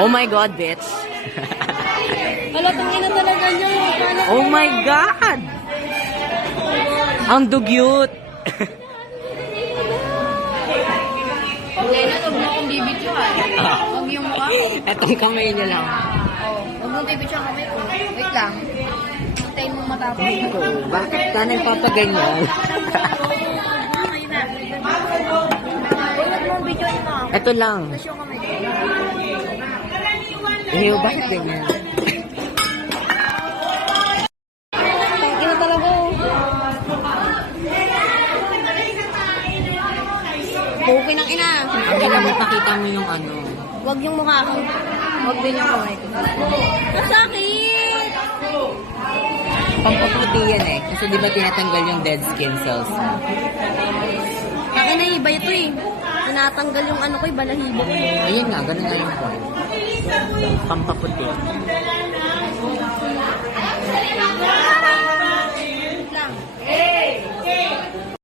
Oh my God, bitch. Halatang ina talaga niya. Oh my God! Ang dugyot. Lena, huwag mo akong bibidyohan. Huwag yung mukha ko. Etong kamay niya lang. Huwag mong bibidyohan kami ko. Wait lang. Hintayin mo matapos. Ito, bakit ka nagpapaganyan? Huwag mong bidyohan mo ako. Ito lang. Tapos yung kamay ko. Ew, bakit ganyan? Tangina talaga. Okay ng ina. Ang ina mo, pakita mo yung ano. Huwag yung mukha ko. Huwag din yung kamay ko. Masakit! Pampaputi yan eh. Kasi di ba tinatanggal yung dead skin cells mo? Akin na iba ito eh. Tinatanggal yung ano ko eh, balahibo ko eh. Ayun nga, ganun nga yung point. Pampaputi.